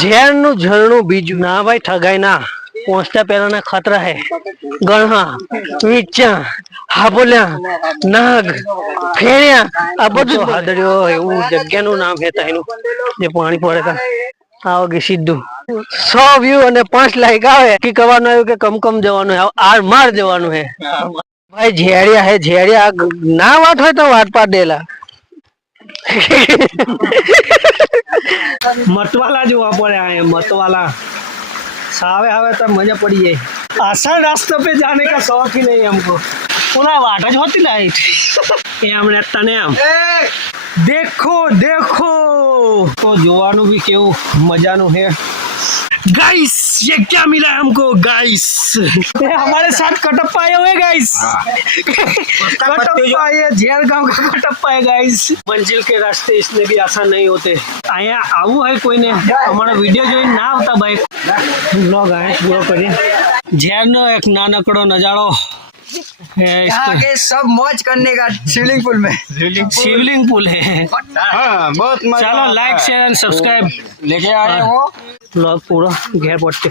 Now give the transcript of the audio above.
ઝેરનું ઝરણું બીજું ના ભાઈ ઠગાય ના. પહોંચતા પહેલાના ખતરા હે. ગણહા, વીચ્યા હાબોલ્યા નાગ ફેર્યા આ બધું હાદડ્યો એવું જગ્યાનું નામ હે એનું. જે પાણી પડે તા. આવો કે સીધું. સો વ્યૂ અને પાંચ લાઈક આવે. કે કવાનું આવ્યું કે કમ કમ જવાનું આર માર જવાનું હે. ભાઈ, ઝેરિયા હે, ઝેરિયા. ના વાત હોય તો વાત પાડ દેલા. मतवाला जो वहाँ पर आए हैं मतवाला सावे हावे तो मजा पड़ी है आसान रास्ते पे जाने का शौक ही नहीं हमको पुनः वाटा जो होती लाइट ये हमने तने આમ દેખો દેખો તો જોવાનું બી કેવું મજાનું है गाइस ये क्या मिला है हमको गाइस ये हमारे साथ कटप्पा आए हुए गाइस कटप्पा ये झेर गांव का कटप्पा है गाइस मंजिल के रास्ते इसमें भी आसान नहीं होते અહીંયા આવું હોય કોઈને અમારો વિડીયો જોઈને ના આવતા ભાઈ બ્લોગ આય પૂરો કરીએ ઝેરનો એક નાનકડો નજારો है यहाँ इसको के सब मौज करने का स्विमिंग पूल में। स्विमिंग पुल है। हाँ बहुत चलो लाइक शेयर एंड सब्सक्राइब लेके आए हो? ब्लॉग पूरा घेर पड़ते